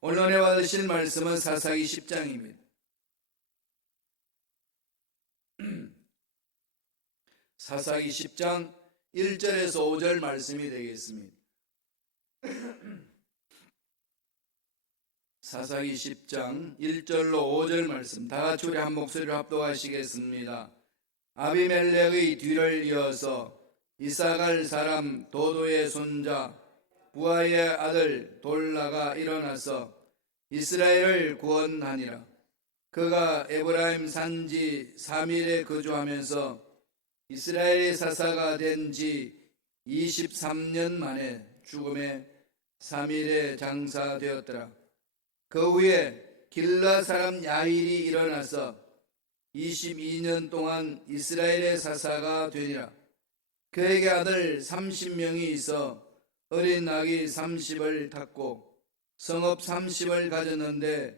오늘 은혜 받으실 말씀은 사사기 10장입니다. 사사기 10장 1절에서 5절 말씀이 되겠습니다. 사사기 10장 1절로 5절 말씀 다 같이 우리 한 목소리로 합독하시겠습니다. 아비멜렉의 뒤를 이어서 이사갈 사람 도도의 손자 부하의 아들 돌라가 일어나서 이스라엘을 구원하니라. 그가 에브라임 산지 3일에 거주하면서 이스라엘의 사사가 된 지 23년 만에 죽음에 3일에 장사되었더라. 그 후에 길라 사람 야일이 일어나서 22년 동안 이스라엘의 사사가 되니라. 그에게 아들 30명이 있어 어린 아기 30을 탔고 성읍 30을 가졌는데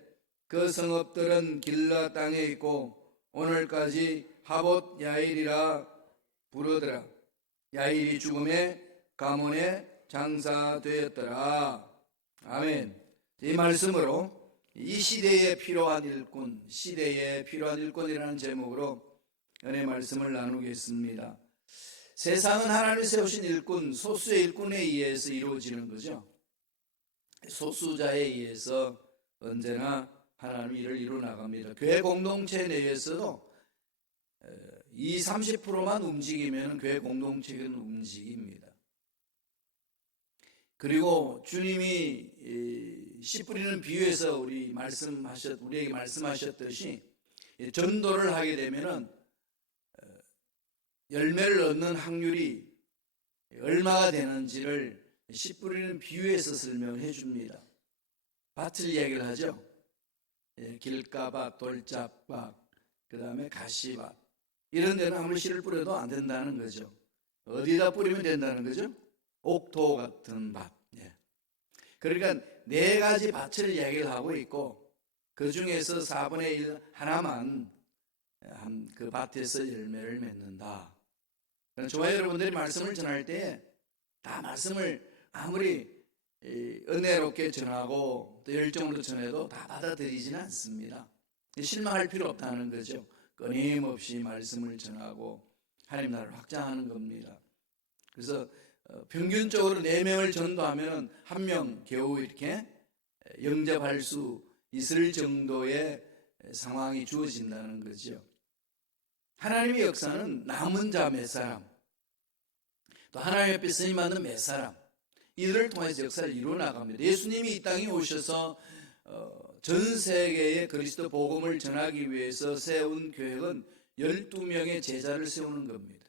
그 성읍들은 길라 땅에 있고 오늘까지 하봇 야일이라 부르더라. 야일이 죽음에 가문에 장사되었더라. 아멘. 이 말씀으로 이 시대에 필요한 일꾼, 시대에 필요한 일꾼이라는 제목으로 은혜 말씀을 나누겠습니다. 세상은 하나님이 세우신 일꾼, 소수의 일꾼에 의해서 이루어지는 거죠. 소수자에 의해서 언제나 하나님이 일을 이루어 나갑니다. 교회 공동체 내에서도 20-30%만 움직이면 교회 공동체는 움직입니다. 그리고 주님이 씨 뿌리는 비유에서 우리에게 말씀하셨듯이 전도를 하게 되면은 열매를 얻는 확률이 얼마가 되는지를 씨 뿌리는 비유에서 설명을 해줍니다. 밭을 이야기를 하죠. 길가밭, 돌짝밭, 그 다음에 가시밭, 이런 데는 아무리 씨를 뿌려도 안 된다는 거죠. 어디다 뿌리면 된다는 거죠? 옥토 같은 밭. 그러니까 4가지 밭을 이야기를 하고 있고 그 중에서 4분의 1 하나만 그 밭에서 열매를 맺는다. 저와 여러분들이 말씀을 전할 때 다 말씀을 아무리 은혜롭게 전하고 또 열정으로 전해도 다 받아들이지는 않습니다. 실망할 필요 없다는 거죠. 끊임없이 말씀을 전하고 하나님 나라를 확장하는 겁니다. 그래서 평균적으로 4명을 전도하면 1명 겨우 이렇게 영접할 수 있을 정도의 상황이 주어진다는 거죠. 하나님의 역사는 남은 자 몇 사람, 또 하나님 앞에 쓰임받는 몇 사람, 이들을 통해서 역사를 이루어 나갑니다. 예수님이 이 땅에 오셔서 전 세계에 그리스도 복음을 전하기 위해서 세운 계획은 12명의 제자를 세우는 겁니다.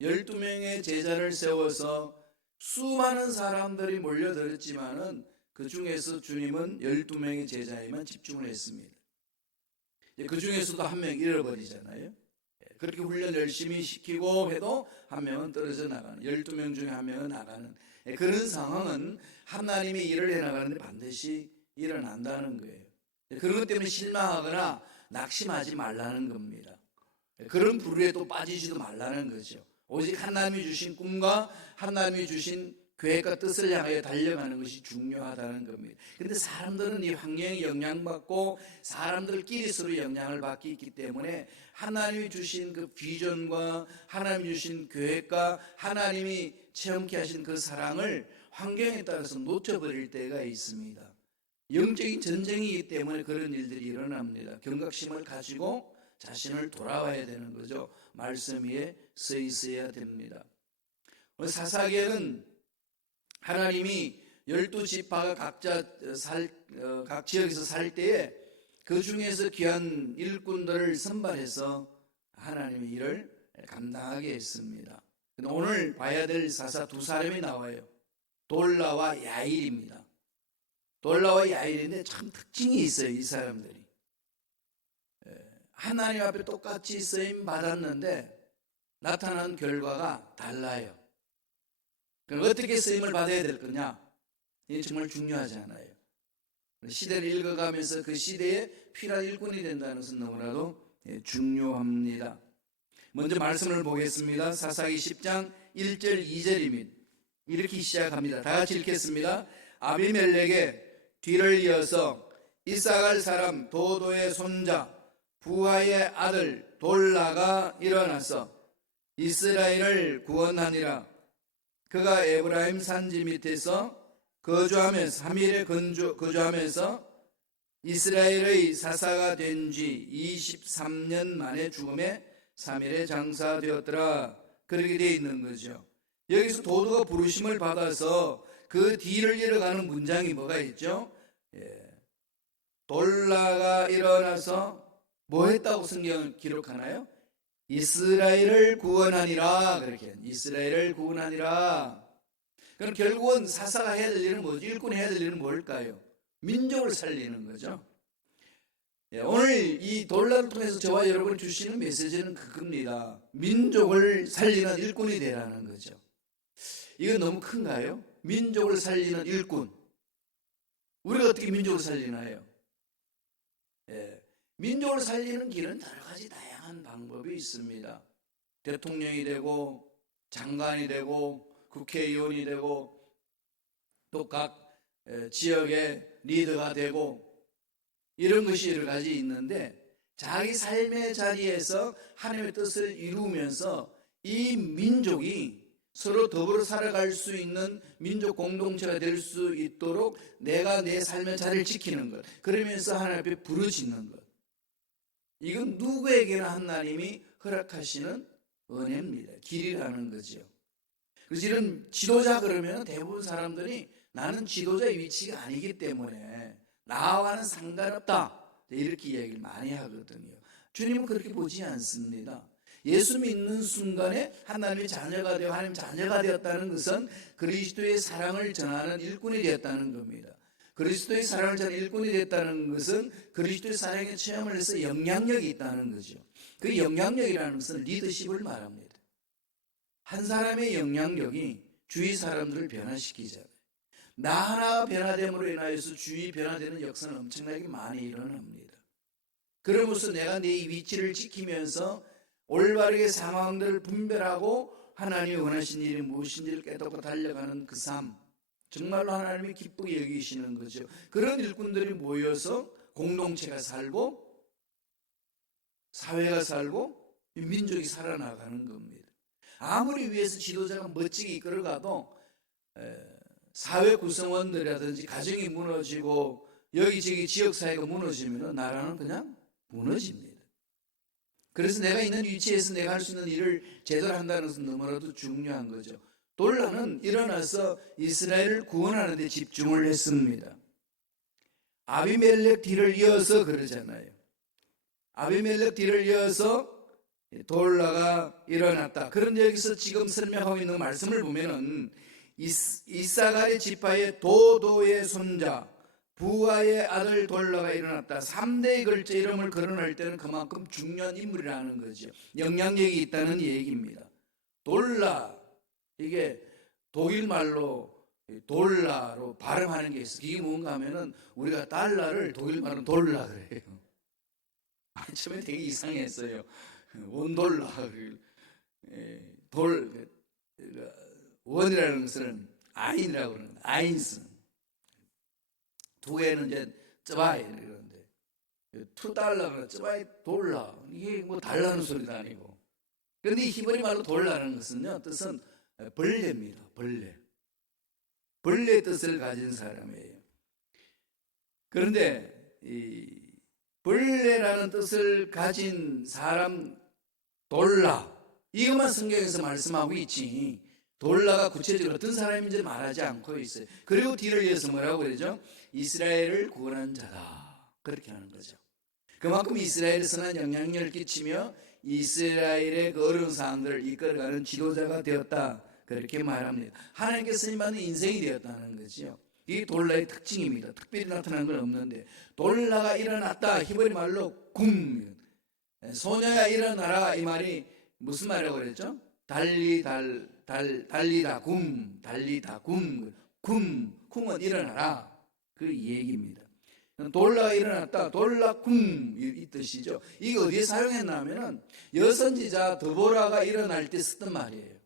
12명의 제자를 세워서 수많은 사람들이 몰려들었지만은 그 중에서 주님은 12명의 제자에만 집중을 했습니다. 그 중에서도 1명 잃어버리잖아요. 그렇게 훈련 열심히 시키고 해도 1명은 떨어져 나가는, 12명 중에 1명은 나가는 그런 상황은 하나님이 일을 해나가는데 반드시 일어난다는 거예요. 그런 것 때문에 실망하거나 낙심하지 말라는 겁니다. 그런 부류에 또 빠지지도 말라는 거죠. 오직 하나님이 주신 꿈과 하나님이 주신 계획과 뜻을 향하여 달려가는 것이 중요하다는 겁니다. 그런데 사람들은 이 환경에 영향받고 사람들끼리 서로 영향을 받기 있기 때문에 하나님이 주신 그 비전과 하나님이 주신 계획과 하나님이 체험케 하신 그 사랑을 환경에 따라서 놓쳐버릴 때가 있습니다. 영적인 전쟁이기 때문에 그런 일들이 일어납니다. 경각심을 가지고 자신을 돌아와야 되는 거죠. 말씀 위에 서 있어야 됩니다. 사사기에는 하나님이 12지파가 각 지역에서 살 때에 그 중에서 귀한 일꾼들을 선발해서 하나님의 일을 감당하게 했습니다. 오늘 봐야 될 사사 2사람이 나와요. 돌라와 야일입니다. 돌라와 야일인데 참 특징이 있어요. 이 사람들이 하나님 앞에 똑같이 쓰임 받았는데 나타난 결과가 달라요. 그럼 어떻게 쓰임을 받아야 될 거냐? 이게 정말 중요하지 않아요. 시대를 읽어가면서 그 시대에 필요한 일꾼이 된다는 것은 너무나도 중요합니다. 먼저 말씀을 보겠습니다. 사사기 10장 1절 2절입니다. 이렇게 시작합니다. 다 같이 읽겠습니다. 아비멜렉의 뒤를 이어서 이사갈 사람 도도의 손자 부하의 아들 돌라가 일어나서 이스라엘을 구원하니라. 그가 에브라임 산지 밑에서 거주하면서 3일에 거주하면서 이스라엘의 사사가 된 지 23년 만에 죽음에 3일에 장사되었더라. 그렇게 되어 있는 거죠. 여기서 도도가 부르심을 받아서 그 뒤를 이어가는 문장이 뭐가 있죠? 돌라가 일어나서 뭐 했다고 성경을 기록하나요? 이스라엘을 구원하니라. 그렇게 이스라엘을 구원하니라. 그럼 결국은 사사가 해야 될 일은 뭐죠? 일꾼이 해야 될 일은 뭘까요? 민족을 살리는 거죠. 오늘 이 돌라를 통해서 저와 여러분이 주시는 메시지는 그겁니다. 민족을 살리는 일꾼이 되라는 거죠. 이건 너무 큰가요? 민족을 살리는 일꾼. 우리가 어떻게 민족을 살리나요? 민족을 살리는 길은 여러 가지 다양한 방법이 있습니다. 대통령이 되고 장관이 되고 국회의원이 되고 또 각 지역의 리더가 되고 이런 것이 여러 가지 있는데 자기 삶의 자리에서 하나님의 뜻을 이루면서 이 민족이 서로 더불어 살아갈 수 있는 민족 공동체가 될 수 있도록 내가 내 삶의 자리를 지키는 것, 그러면서 하나님 앞에 부르짖는 것, 이건 누구에게나 하나님이 허락하시는 은혜입니다. 길이라는 거죠. 그래서 이런 지도자 그러면 대부분 사람들이 나는 지도자의 위치가 아니기 때문에 나와는 상관없다, 이렇게 이야기를 많이 하거든요. 주님은 그렇게 보지 않습니다. 예수 믿는 순간에 하나님의 자녀가 되어 하나님 자녀가 되었다는 것은 그리스도의 사랑을 전하는 일꾼이 되었다는 겁니다. 그리스도의 사랑을 전하는 일꾼이 되었다는 것은 그리스도의 사랑에 체험을 해서 영향력이 있다는 거죠. 그 영향력이라는 것은 리더십을 말합니다. 한 사람의 영향력이 주위 사람들을 변화시키잖아요. 나 하나가 변화됨으로 인하여서 주위 변화되는 역사는 엄청나게 많이 일어납니다. 그러면서 내가 내 위치를 지키면서 올바르게 상황들을 분별하고 하나님이 원하신 일이 무엇인지를 깨닫고 달려가는 그 삶, 정말로 하나님이 기쁘게 여기시는 거죠. 그런 일꾼들이 모여서 공동체가 살고 사회가 살고 민족이 살아나가는 겁니다. 아무리 위에서 지도자가 멋지게 이끌어가도 사회 구성원들이라든지 가정이 무너지고 여기저기 지역사회가 무너지면 나라는 그냥 무너집니다. 그래서 내가 있는 위치에서 내가 할 수 있는 일을 제대로 한다는 것은 너무나도 중요한 거죠. 돌라는 일어나서 이스라엘을 구원하는 데 집중을 했습니다. 아비멜렉 뒤를 이어서 그러잖아요. 아비멜렉 뒤를 이어서 돌라가 일어났다. 그런데 여기서 지금 설명하고 있는 말씀을 보면은 이사갈의 지파의 도도의 손자 부하의 아들 돌라가 일어났다. 3대에 걸쳐 이름을 거론할 때는 그만큼 중요한 인물이라는 거죠. 영향력이 있다는 얘기입니다. 돌라, 이게 독일 말로 돌라로 발음하는 게 있어요. 이게 뭔가 하면은 우리가 달러를 독일 말로 돌라 그래요. 처음에 되게 이상했어요. 원돌라, 원이라는 것은 아인이라고 그러는 거예요. 아인스. 두 개는 이제 쩌바이 그러는데 $2, 쩌바이 돌라, 이게 뭐 달라는 소리도 아니고. 그런데 이 히브리 말로 돌라는 것은요, 뜻은 벌레입니다. 벌레의 뜻을 가진 사람이에요. 그런데 이 벌레라는 뜻을 가진 사람 돌라, 이것만 성경에서 말씀하고 있지 돌라가 구체적으로 어떤 사람인지 말하지 않고 있어요. 그리고 뒤를 이어서 뭐라고 그러죠? 이스라엘을 구원한 자다, 그렇게 하는 거죠. 그만큼 이스라엘에 선한 영향력을 끼치며 이스라엘의 그 어려운 상황들을 이끌어가는 지도자가 되었다, 그렇게 말합니다. 하나님께서 쓰임받는 인생이 되었다는 거죠. 이게 돌라의 특징입니다. 특별히 나타난 건 없는데, 돌라가 일어났다, 히브리 말로 굼, 소녀야 일어나라, 이 말이 무슨 말이라고 그랬죠? 달리다 굼, 굼은 일어나라, 그 얘기입니다. 돌라가 일어났다, 돌라 굼, 이 뜻이죠. 이게 어디에 사용했나 하면은 여선지자 드보라가 일어날 때 쓰던 말이에요.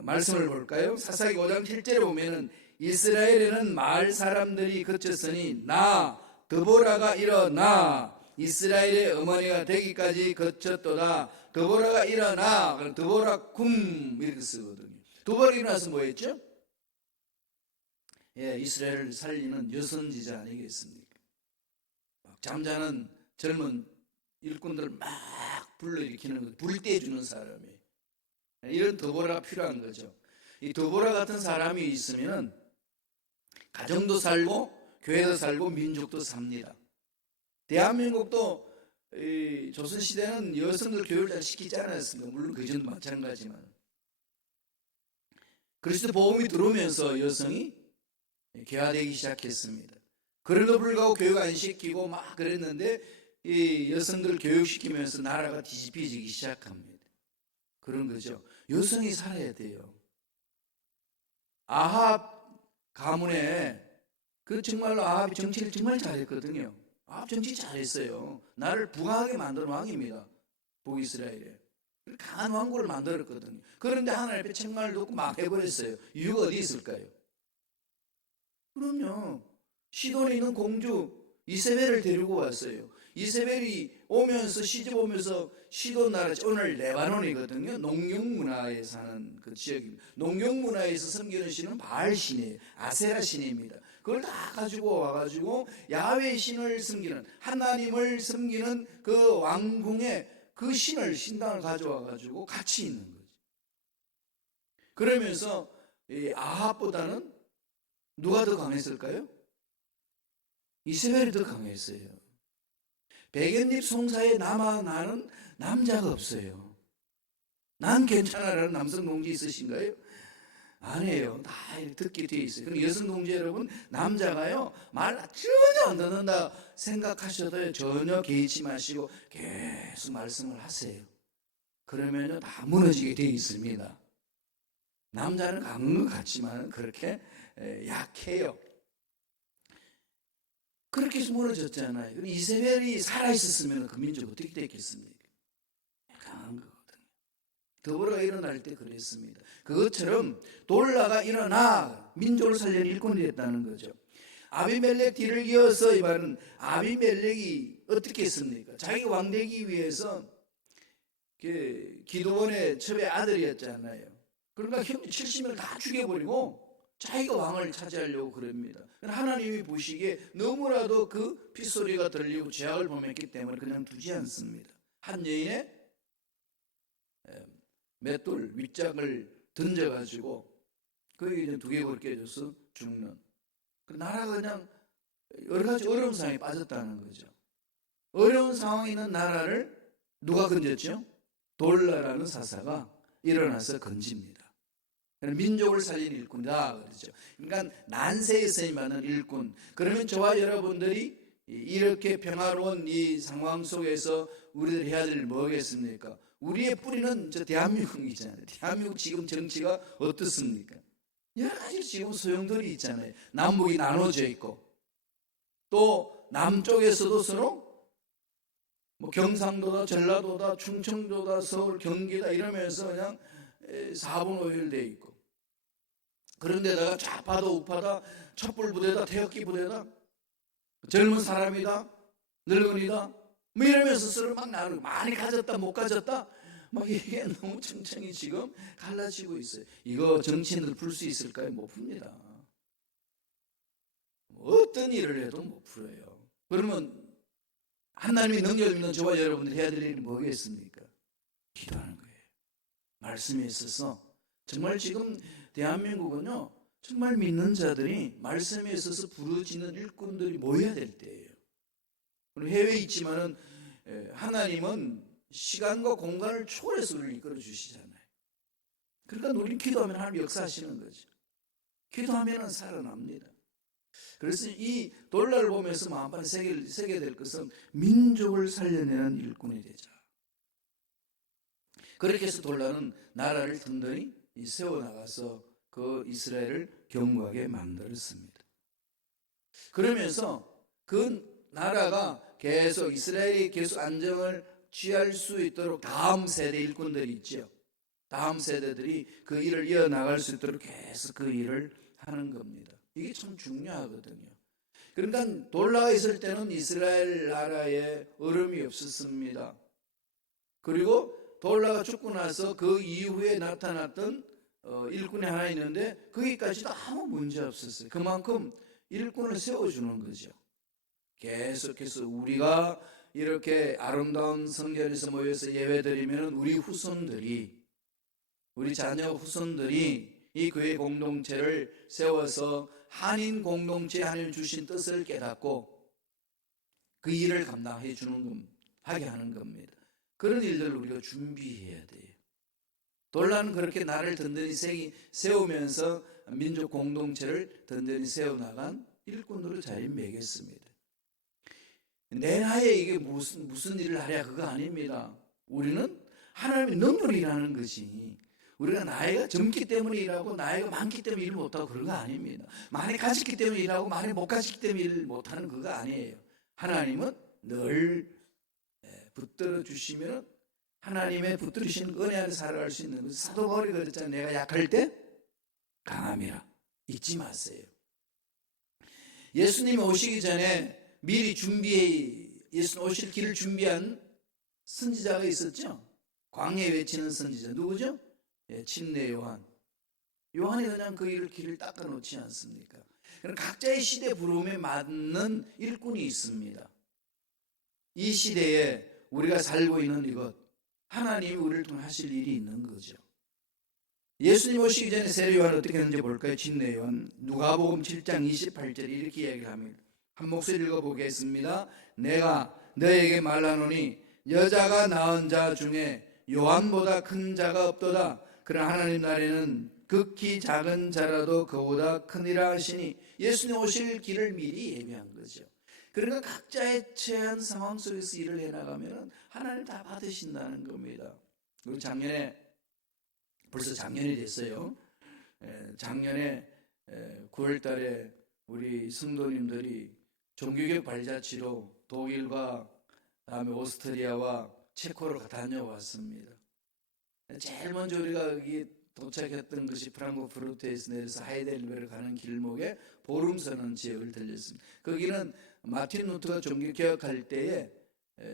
말씀을 볼까요? 사사기 5장 7절에 보면은 이스라엘에는 마을 사람들이 그쳤으니 나 드보라가 일어나 이스라엘의 어머니가 되기까지 거쳤도다. 드보라가 일어나, 드보라 쿰 이렇게 쓰거든요. 드보라 일어나서 뭐 했죠? 예, 이스라엘을 살리는 여선지자 아니겠습니까? 잠자는 젊은 일꾼들을 막 불러일으키는 거, 불 떼주는 사람이에요. 이런 드보라가 필요한 거죠. 이 드보라 같은 사람이 있으면 가정도 살고 교회도 살고 민족도 삽니다. 대한민국도 조선시대는 여성들 교육을 잘 시키지 않았습니다. 물론 그 전도 마찬가지지만 그리스도 복음이 들어오면서 여성이 개화되기 시작했습니다. 그럼에도 불구하고 교육 안 시키고 막 그랬는데 이 여성들을 교육시키면서 나라가 뒤집혀지기 시작합니다. 그런 거죠. 여성이 살아야 돼요. 아합 가문에 정말로 아합이 정치를 정말 잘했거든요. 아합 정치 잘했어요. 나를 부강하게 만든 왕입니다. 북이스라엘에. 강한 왕국을 만들었거든요. 그런데 하나님 앞에 책망을 듣고 막 해버렸어요. 이유가 어디 있을까요? 그럼요. 시돈에 있는 공주 이세벨을 데리고 왔어요. 이세벨이 오면서 시집 오면서 시돈 나라, 오늘 레바논이거든요. 농경 문화에 사는 그 지역입니다. 농경 문화에서 섬기는 신은 바알 신이에요. 아세라 신입니다. 그걸 다 가지고 와가지고 야훼 신을 섬기는, 하나님을 섬기는 그 왕궁에 그 신당을 가져와가지고 같이 있는 거죠. 그러면서 이 아합보다는 누가 더 강했을까요? 이세벨이 더 강했어요. 백연잎 송사에 나는 남자가 없어요. 난 괜찮아라는 남성 동지 있으신가요? 아니에요. 다 듣게 돼 있어요. 그럼 여성 동지 여러분, 남자가요 말 전혀 안 듣는다 생각하셔도 전혀 개의치 마시고 계속 말씀을 하세요. 그러면요 다 무너지게 돼 있습니다. 남자는 강한 것 같지만 그렇게 약해요. 그렇게 해서 무너졌잖아요. 이세벨이 살아있었으면 그 민족 어떻게 됐겠습니까? 강한 거거든요. 더불어 일어날 때 그랬습니다. 그것처럼 돌라가 일어나 민족을 살리는 일꾼이 됐다는 거죠. 아비멜렉 뒤를 이어서 이 말은 아비멜렉이 어떻게 했습니까? 자기가 왕 되기 위해서 기드온의 첩의 아들이었잖아요. 그러니까 형 70명을 다 죽여버리고 자기가 왕을 차지하려고 그럽니다. 하나님이 보시기에 너무나도 그 핏소리가 들리고 죄악을 범했기 때문에 그냥 두지 않습니다. 한 여인의 맷돌 윗짝을 던져가지고 그게 이제 두개골 깨져서 죽는. 그 나라가 그냥 여러 가지 어려운 상황에 빠졌다는 거죠. 어려운 상황에 있는 나라를 누가 건졌죠? 돌라라는 사사가 일어나서 건집니다. 민족을 살리는 일꾼이다 그러죠. 그러니까 난세에 쓰임받는 일꾼. 그러면 저와 여러분들이 이렇게 평화로운 이 상황 속에서 우리들 해야 될 일 뭐겠습니까? 우리의 뿌리는 저 대한민국이잖아요. 대한민국 지금 정치가 어떻습니까? 여러 가지 지금 소용돌이 있잖아요. 남북이 나눠져 있고 또 남쪽에서도 서로 뭐 경상도다 전라도다 충청도다 서울 경기다 이러면서 그냥 4분 5일 돼 있고, 그런데다가 좌파다 우파다 촛불 부대다 태극기 부대다 젊은 사람이다 늙은이다 뭐 이러면서 서로 막 나누고, 많이 가졌다 못 가졌다 막 이게 너무 청청이 지금 갈라지고 있어요. 이거 정치인들 풀 수 있을까요? 못 풉니다. 어떤 일을 해도 못 풀어요. 그러면 하나님이 능력을 믿는 저와 여러분들이 해야 될 일이 뭐겠습니까? 기도하는 거예요. 말씀에 있어서 정말 지금 대한민국은요 정말 믿는 자들이 말씀에 있어서 부르짖는 일꾼들이 모여야 될 때예요. 해외에 있지만은 하나님은 시간과 공간을 초월해서 우리를 이끌어 주시잖아요. 그러니까 우리는 기도하면 하나님 역사하시는 거죠. 기도하면은 살아납니다. 그래서 이 돌라를 보면서 마음판에 새게 될 것은 민족을 살려내는 일꾼이 되자. 그렇게 해서 돌라는 나라를 든든히 세워나가서 그 이스라엘을 견고하게 만들었습니다. 그러면서 그 나라가 계속 이스라엘이 계속 안정을 취할 수 있도록 다음 세대 일꾼들이 있죠. 다음 세대들이 그 일을 이어나갈 수 있도록 계속 그 일을 하는 겁니다. 이게 참 중요하거든요. 그러니까 돌라가 있을 때는 이스라엘 나라에 얼음이 없었습니다. 그리고 돌라가 죽고 나서 그 이후에 나타났던 일꾼이 하나 있는데 거기까지도 아무 문제 없었어요. 그만큼 일꾼을 세워주는 거죠. 계속해서 우리가 이렇게 아름다운 성전에서 모여서 예배드리면 우리 후손들이, 우리 자녀 후손들이 이 교회 공동체를 세워서 한인 공동체 하나님 주신 뜻을 깨닫고 그 일을 감당해 주는 하게 하는 겁니다. 그런 일들을 우리가 준비해야 돼요. 돌라는 그렇게 나를 든든히 세우면서 민족 공동체를 든든히 세워나간 일꾼으로 자리매겼습니다. 내 나이에 이게 무슨 일을 하랴 그거 아닙니다. 우리는 하나님의 능력으로 일하는 것이, 우리가 나이가 젊기 때문에 일하고 나이가 많기 때문에 일 못하고 그런 거 아닙니다. 많이 가졌기 때문에 일하고 많이 못 가졌기 때문에 일 못하는 그거 아니에요. 하나님은 늘 붙들어 주시면 하나님의 붙들으신 은혜 안에 살아갈 수 있는 거죠. 사도 바울이 그랬잖아요. 내가 약할 때 강함이라. 잊지 마세요. 예수님이 오시기 전에 미리 예수님 오실 길을 준비한 선지자가 있었죠. 광야에 외치는 선지자 누구죠? 침례 요한. 요한이 그냥 그 길을 닦아놓지 않습니까? 그럼 각자의 시대 부름에 맞는 일꾼이 있습니다. 이 시대에 우리가 살고 있는 이것, 하나님이 우리를 통해 하실 일이 있는 거죠. 예수님 오시기 전에 세례 요한 어떻게 했는지 볼까요? 침례 요한 누가복음 7장 28절에 이렇게 이야기를 합니다. 한 목소리 읽어보겠습니다. 내가 너에게 말하노니 여자가 낳은 자 중에 요한보다 큰 자가 없도다. 그러나 하나님 나라에는 극히 작은 자라도 그보다 크니라 하시니, 예수님 오실 길을 미리 예비한 거죠. 그러니까 각자의 처한 상황 속에서 일을 해나가면 하나님 다 받으신다는 겁니다. 그리고 벌써 작년이 됐어요. 작년에 9월 달에 우리 성도님들이 종교개혁 발자취로 독일과 다음에 오스트리아와 체코로 다녀왔습니다. 제일 먼저 우리가 여기 도착했던 것이 프랑크푸르트에서 내려서 하이델베르 가는 길목에 보름서는 지역을 들렸습니다. 거기는 마틴 루터가 종교개혁할 때에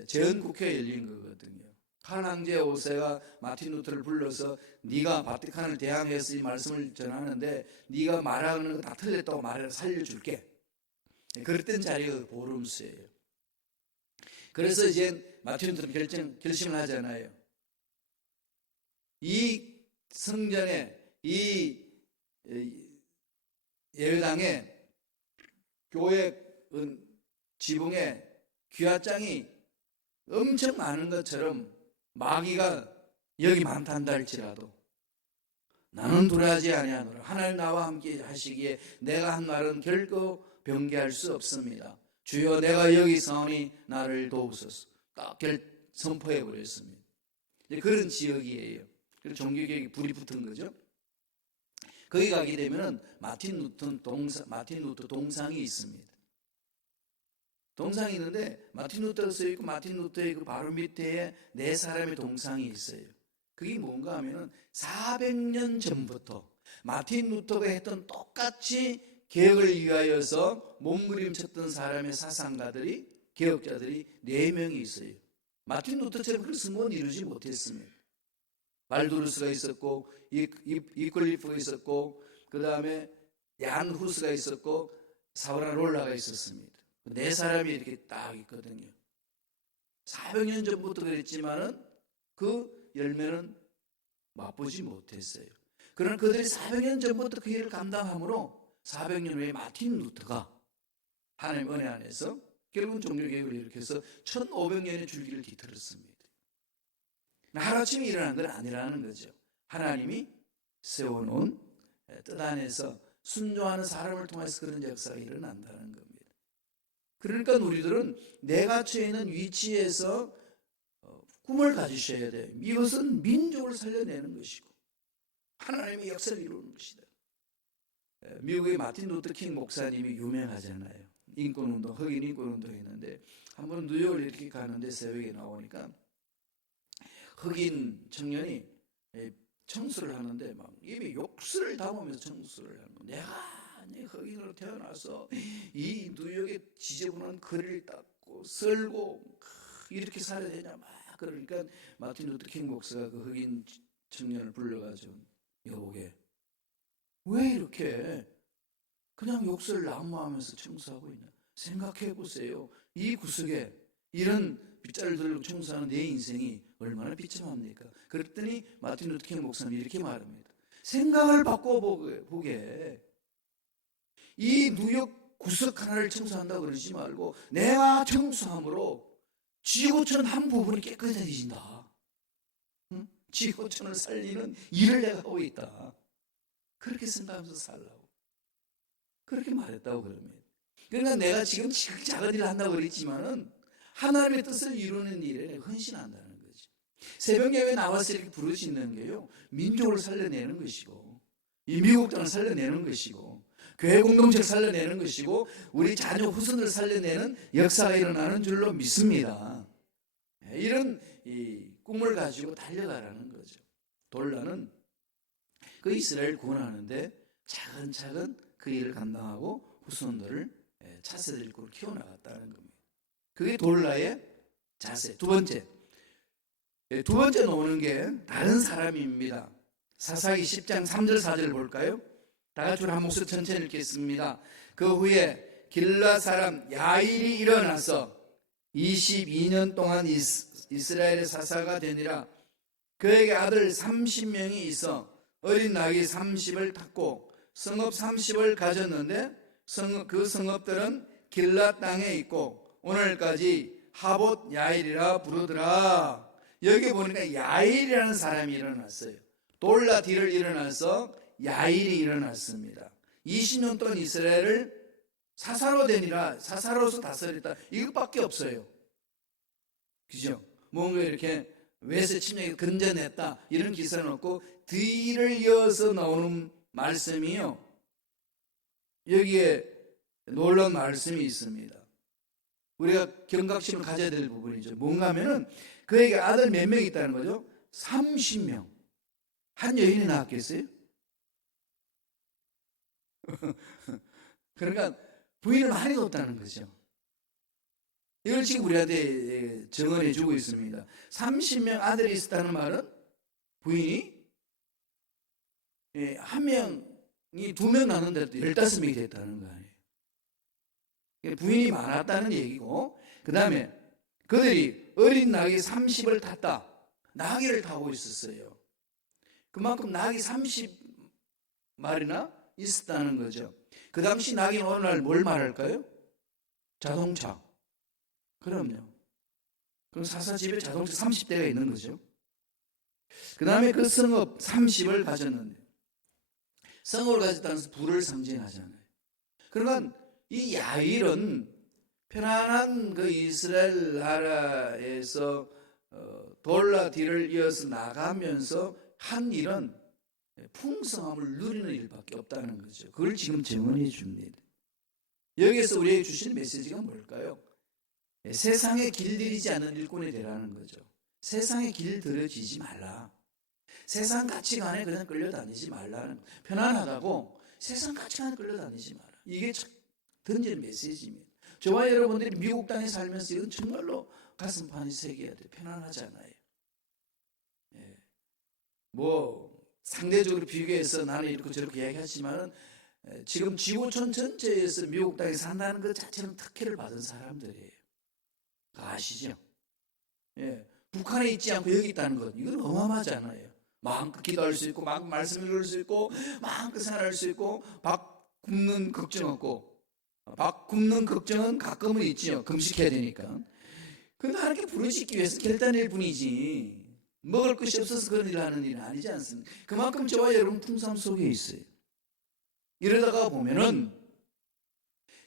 재헌국회가 열린 거거든요. 칸 황제 5세가 마틴 루터를 불러서 네가 바티칸을 대항해서 이 말씀을 전하는데 네가 말하는 거 다 틀렸다고 말해서 살려줄게. 그랬던 자리가 보름서예요. 그래서 이제 마틴 루터는 결심을 하잖아요. 이 성전에, 이 예배당에, 교회 지붕에 귀화장이 엄청 많은 것처럼 마귀가 여기 많단다 할지라도 나는 두려워하지 아니하노라. 하나님 나와 함께 하시기에 내가 한 말은 결코 변개할 수 없습니다. 주여 내가 여기 있사오니 나를 도우소서. 딱 선포해 버렸습니다. 그런 지역이에요. 그래서 종교개혁이 불이 붙은 거죠. 거기 가게 되면 마틴 루터 동상이 있습니다. 동상이 있는데 마틴 루터가 써 있고 마틴 루터의 그 바로 밑에 네 사람의 동상이 있어요. 그게 뭔가 하면은 400년 전부터 마틴 루터가 했던 똑같이 개혁을 위하여서 몸부림쳤던 사람의 사상가들이, 개혁자들이 4명이 있어요. 마틴 루터처럼 그런 성공은 이루지 못했습니다. 발두루스가 있었고 이클리프가 있었고 그 다음에 얀 후스가 있었고 사브나롤라가 있었습니다. 네 사람이 이렇게 딱 있거든요. 400년 전부터 그랬지만은 그 열매는 맛보지 못했어요. 그러나 그들이 400년 전부터 그 일을 감당함으로 400년 후에 마틴 루터가 하나님 은혜 안에서 결국은 종교개혁을 일으켜서 1500년의 줄기를 뒤틀었습니다. 하루아침에 일어난 건 아니라는 거죠. 하나님이 세워놓은 뜻 안에서 순종하는 사람을 통해서 그런 역사가 일어난다는 겁니다. 그러니까 우리들은 내가 처해 있는 위치에서 꿈을 가지셔야 돼요. 이것은 민족을 살려내는 것이고 하나님의 역사를 이루는 것이다. 미국의 마틴 루터 킹 목사님이 유명하잖아요. 인권운동, 흑인 인권운동 했는데 한번 뉴욕을 이렇게 가는데 새벽에 나오니까 흑인 청년이 청소를 하는데 막 입에 욕설을 담으면서 청소를 하는 거예요. 내가 흑인으로 태어나서 이 뉴욕의 지저분한 거리를 닦고 썰고 이렇게 살아야 되냐 막 그러니까 마틴 루터 킹 목사가 그 흑인 청년을 불러가지고 여보게 왜 이렇게 그냥 욕설을 난무하면서 청소하고 있냐 생각해 보세요. 이 구석에 이런 빗자를 들고 청소하는 내 인생이 얼마나 비참합니까? 그랬더니 마틴 루터 킹 목사는 이렇게 말합니다. 생각을 바꿔보게 이 뉴욕 구석 하나를 청소한다고 그러지 말고 내가 청소함으로 지구촌 한 부분이 깨끗해진다. 응? 지구촌을 살리는 일을 내가 하고 있다. 그렇게 생각하면서 살라고 그렇게 말했다고 그럽니다. 그러니까 내가 지금 작은 일을 한다고 그랬지만은 하나님의 뜻을 이루는 일에 헌신한다는 거죠. 새벽 예배 나와서 이렇게 부르짖는 게요 민족을 살려내는 것이고 이 미국 땅을 살려내는 것이고 교회 공동체를 살려내는 것이고 우리 자녀 후손을 살려내는 역사가 일어나는 줄로 믿습니다. 이런 이 꿈을 가지고 달려가라는 거죠. 돌라는 그 이스라엘을 구원하는데 차근차근 그 일을 감당하고 후손들을 차세대를 키워나갔다는 겁니다. 그게 돌라의 자세. 두 번째 나오는 게 다른 사람입니다. 사사기 10장 3절 4절 볼까요? 다 같이 한 목소리 천천히 읽겠습니다. 그 후에 길라 사람 야일이 일어나서 22년 동안 이스라엘의 사사가 되니라. 그에게 아들 30명이 있어 어린 나귀 30을 탔고 성읍 30을 가졌는데 그 성읍들은 길라 땅에 있고 오늘까지 하봇 야일이라 부르더라. 여기 보니까 야일이라는 사람이 일어났어요. 돌라 뒤를 일어나서 야일이 일어났습니다. 20년 동안 이스라엘을 사사로 되니라. 사사로서 다스렸다. 이것밖에 없어요. 그죠? 뭔가 이렇게 외세 침략에 근전했다 이런 기사는 없고 뒤를 이어서 나오는 말씀이요 여기에 놀라운 말씀이 있습니다. 우리가 경각심을 가져야 될 부분이죠. 뭔가 하면은 그에게 아들 몇 명 있다는 거죠? 30명. 한 여인이 낳았겠어요? 그러니까 부인을 많이 뒀다는 거죠. 이걸 지금 우리한테 증언해 주고 있습니다. 30명 아들이 있었다는 말은 부인이 한 명이 2명 낳는데도 15명이 됐다는 거 아니에요. 부인이 많았다는 얘기고 그 다음에 그들이 어린 나귀 30을 탔다. 나귀를 타고 있었어요. 그만큼 나귀 30마리나 있었다는 거죠. 그 당시 나귀는 어느 날 뭘 말할까요? 자동차. 그럼요. 그럼 사사 집에 자동차 30대가 있는 거죠. 그 다음에 그 성읍 30을 가졌는데 성읍을 가졌다는 것은 부를 상징하잖아요. 그러니까 이 야일은 편안한 그 이스라엘 나라에서 돌라 뒤를 이어서 나가면서 한 일은 풍성함을 누리는 일밖에 없다는 거죠. 그걸 지금 증언해 줍니다. 여기에서 우리에게 주시는 메시지가 뭘까요? 세상에 길들이지 않는 일꾼이 되라는 거죠. 세상에 길들여지지 말라. 세상 가치관에 그냥 끌려다니지 말라는 거예요. 편안하다고 세상 가치관에 끌려다니지 마라. 이게 던지는 메시지입니다. 저와 여러분들이 미국 땅에 살면서 이건 정말로 가슴판이 새겨야 돼요. 편안하잖아요. 상대적으로 비교해서 나는 이렇게 저렇게 이야기하지만은 지금 지구촌 전체에서 미국 땅에 산다는 것 자체는 특혜를 받은 사람들이에요. 아시죠? 북한에 있지 않고 여기 있다는 것 이건 어마어마하잖아요. 마음껏 기도할 수 있고 마음껏 말씀 읽을 수 있고 마음껏 생활할 수 있고 밥 굶는 걱정 없고 밥 굶는 걱정은 가끔은 있죠. 금식해야 되니까. 그런데 하나님께 부르짖기 위해서 결단일 뿐이지 먹을 것이 없어서 그런 일을 하는 일은 아니지 않습니까? 그만큼 저와 여러분 풍성함 속에 있어요. 이러다가 보면은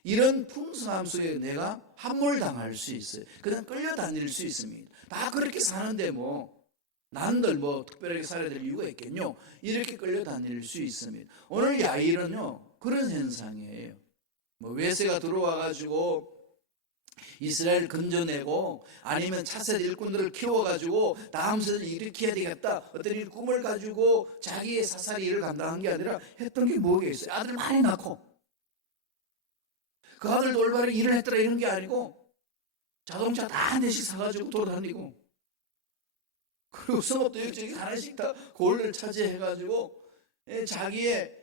이런 풍성함 속에 내가 함몰당할 수 있어요. 그냥 끌려다닐 수 있습니다. 다 그렇게 사는데 난들 특별하게 살아야 될 이유가 있겠뇨? 이렇게 끌려다닐 수 있습니다. 오늘 야일은요 그런 현상이에요. 외세가 들어와가지고 이스라엘 건져내고 아니면 차세대 일꾼들을 키워가지고 다음 세대를 일으켜야 되겠다, 어떤 일 꿈을 가지고 자기의 사사리 일을 감당한 게 아니라 했던 게 뭐겠어요? 아들 많이 낳고 그 아들 돌발에 일을 했더라 이런 게 아니고 자동차 다 한 대씩 사가지고 돌아다니고, 그리고 성읍도 여기저기 하나씩 다 골을 차지해가지고 자기의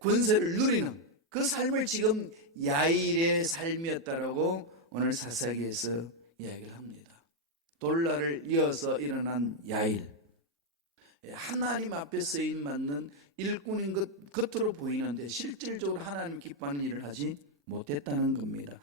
권세를 누리는 그 삶을 지금 야일의 삶이었다라고 오늘 사사기에서 이야기를 합니다. 돌라를 이어서 일어난 야일, 하나님 앞에 쓰임 맞는 일꾼인 것 겉으로 보이는데 실질적으로 하나님 기뻐하는 일을 하지 못했다는 겁니다.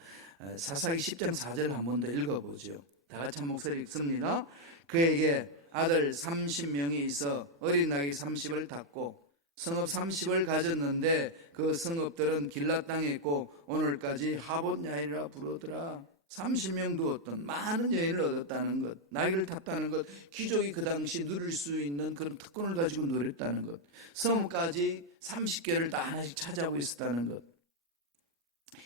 사사기 10장 4절 한 번 더 읽어보죠. 다 같이 한 목소리 읽습니다. 그에게 아들 30명이 있어 어린 나귀 30을 탔고 성읍 30을 가졌는데 그 성읍들은 길라 땅에 있고 오늘까지 하봇 야일이라 부르더라. 30명 두었던 많은 여인을 얻었다는 것, 나귀를 탔다는 것, 귀족이 그 당시 누릴 수 있는 그런 특권을 가지고 누렸다는 것, 성읍까지 30개를 다 하나씩 차지하고 있었다는 것,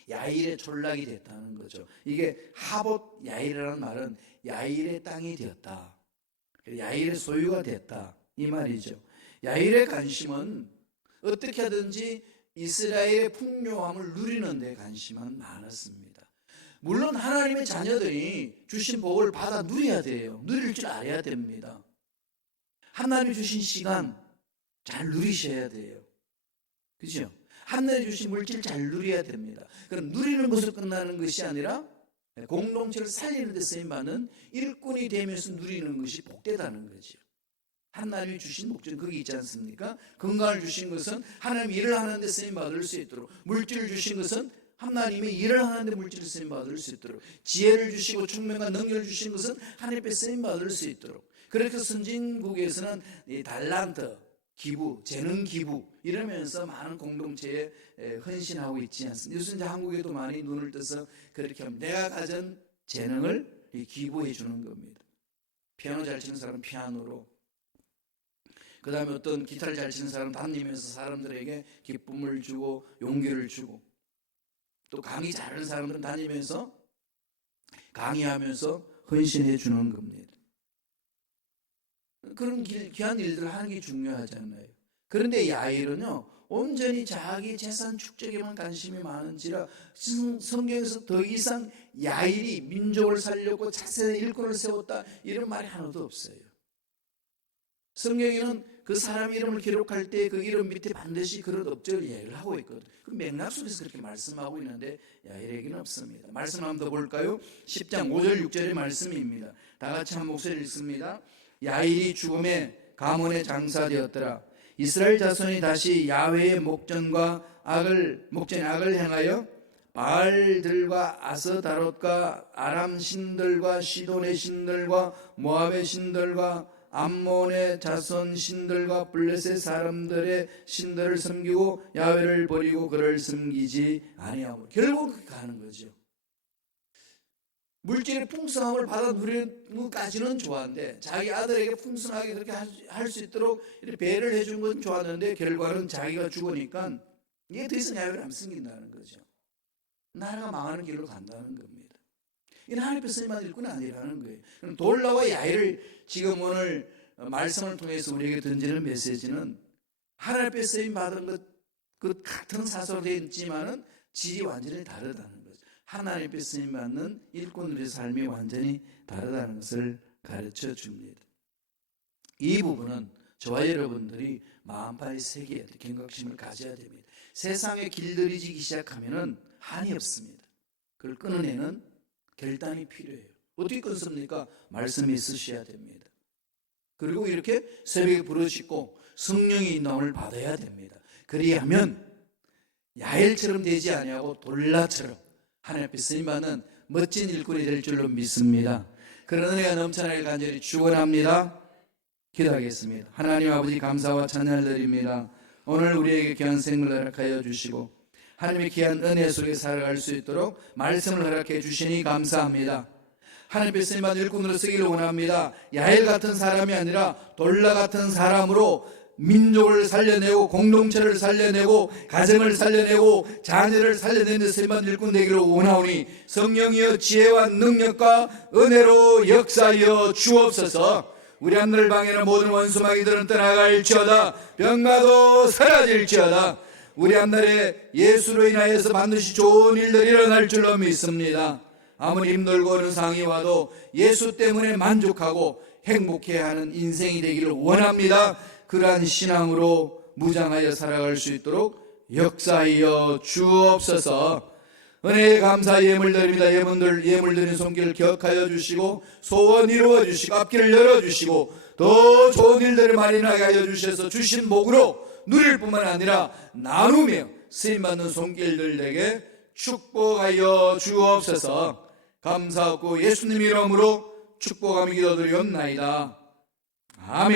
야일의 촌락이 됐다는 거죠. 이게 하봇 야일이라는 말은 야일의 땅이 되었다, 야일의 소유가 됐다 이 말이죠. 야일의 관심은 어떻게 하든지 이스라엘의 풍요함을 누리는 데 관심은 많았습니다. 물론 하나님의 자녀들이 주신 복을 받아 누려야 돼요. 누릴 줄 알아야 됩니다. 하나님이 주신 시간 잘 누리셔야 돼요. 그죠? 하나님이 주신 물질 잘 누려야 됩니다. 그럼 누리는 것으로 끝나는 것이 아니라 공동체를 살리는 데 쓰임받는 일꾼이 되면서 누리는 것이 복되다는 거죠. 하나님이 주신 목적은 거기 있지 않습니까? 건강을 주신 것은 하나님이 일을 하는데 쓰임받을 수 있도록, 물질을 주신 것은 하나님이 일을 하는데 물질을 쓰임받을 수 있도록, 지혜를 주시고 총명과 능력을 주신 것은 하나님께 쓰임받을 수 있도록. 그렇게 선진국에서는 이 달란트 기부, 재능 기부 이러면서 많은 공동체에 헌신하고 있지 않습니까? 요즘 이제 한국에도 많이 눈을 떠서 그렇게 합니다. 내가 가진 재능을 기부해 주는 겁니다. 피아노 잘 치는 사람은 피아노로, 그 다음에 어떤 기타를 잘 치는 사람은 다니면서 사람들에게 기쁨을 주고 용기를 주고, 또 강의 잘하는 사람들은 다니면서 강의하면서 헌신해 주는 겁니다. 그런 귀한 일들을 하는 게 중요하잖아요. 그런데 야일은요, 온전히 자기 재산 축적에만 관심이 많은지라 성경에서 더 이상 야일이 민족을 살렸고 차세대 일꾼을 세웠다 이런 말이 하나도 없어요. 성경에는 그 사람 이름을 기록할 때 그 이름 밑에 반드시 그런 업적을 이야기를 하고 있거든요. 그 맥락 속에서 그렇게 말씀하고 있는데 야일에게는 없습니다. 말씀 한번 더 볼까요? 10장 5절 6절의 말씀입니다. 다 같이 한 목소리 읽습니다. 야일이 죽음에 가문에 장사되었더라. 이스라엘 자손이 다시 야훼의 목전에 악을 행하여 바알들과 아스다롯과 아람 신들과 시돈의 신들과 모압의 신들과 암몬의 자손 신들과 블레셋 사람들의 신들을 섬기고 야훼를 버리고 그를 섬기지 아니하고, 결국 그렇게 가는 거죠. 물질의 풍성함을 받아 누리는 것까지는 좋았는데, 자기 아들에게 풍성하게 그렇게 할 수 있도록 이렇게 배를 해준 건 좋았는데 결과는 자기가 죽으니까 이게 더 이상 야훼를 안 섬긴다는 거죠. 나라가 망하는 길로 간다는 겁니다. 이는 하나님의 쓰임만 일꾼이 아니라는 거예요. 그럼 돌라와 야일을 지금 오늘 말씀을 통해서 우리에게 던지는 메시지는, 하나님의 쓰임 받은 것 같은 사소로 되어 있지만은 질이 완전히 다르다는 거죠. 하나님의 쓰임 받는 일꾼들의 삶이 완전히 다르다는 것을 가르쳐 줍니다. 이 부분은 저와 여러분들이 마음파의 세계에 경각심을 가져야 됩니다. 세상에 길들이지기 시작하면은 한이 없습니다. 그걸 끊어내는 결단이 필요해요. 어떻게 끊습니까? 말씀이 있으셔야 됩니다. 그리고 이렇게 새벽에 부르짖고 성령의 인도함을 받아야 됩니다. 그리하면 야엘처럼 되지 아니하고 돌라처럼 하나님 앞에 쓰임받는 멋진 일꾼이 될 줄로 믿습니다. 그런 은혜가 넘쳐나길 간절히 축원합니다. 기도하겠습니다. 하나님 아버지, 감사와 찬양을 드립니다. 오늘 우리에게 귀한 생명을 허락하여 주시고 하나님의 귀한 은혜 속에 살아갈 수 있도록 말씀을 허락해 주시니 감사합니다. 하나님의 쓰임받은 일꾼으로 쓰기를 원합니다. 야엘 같은 사람이 아니라 돌라 같은 사람으로 민족을 살려내고 공동체를 살려내고 가정을 살려내고 자녀를 살려내는 세만 일꾼 되기를 원하오니 성령이여 지혜와 능력과 은혜로 역사하여 주옵소서. 우리 하늘 방에는 모든 원수마귀들은 떠나갈지어다. 병마도 사라질지어다. 우리 앞날에 예수로 인하여서 반드시 좋은 일들이 일어날 줄로 믿습니다. 아무리 힘들고 어느 상황이 와도 예수 때문에 만족하고 행복해하는 인생이 되기를 원합니다. 그러한 신앙으로 무장하여 살아갈 수 있도록 역사하여 주옵소서. 은혜에 감사 예물 드립니다. 예물 드린 손길 기억하여 주시고 소원 이루어 주시고 앞길을 열어 주시고 더 좋은 일들을 많이 나게 하여 주셔서 주신 복으로 누릴 뿐만 아니라 나누며 쓰임받는 손길들에게 축복하여 주옵소서. 감사하고 예수님 이름으로 축복하며 기도드리옵나이다. 아멘.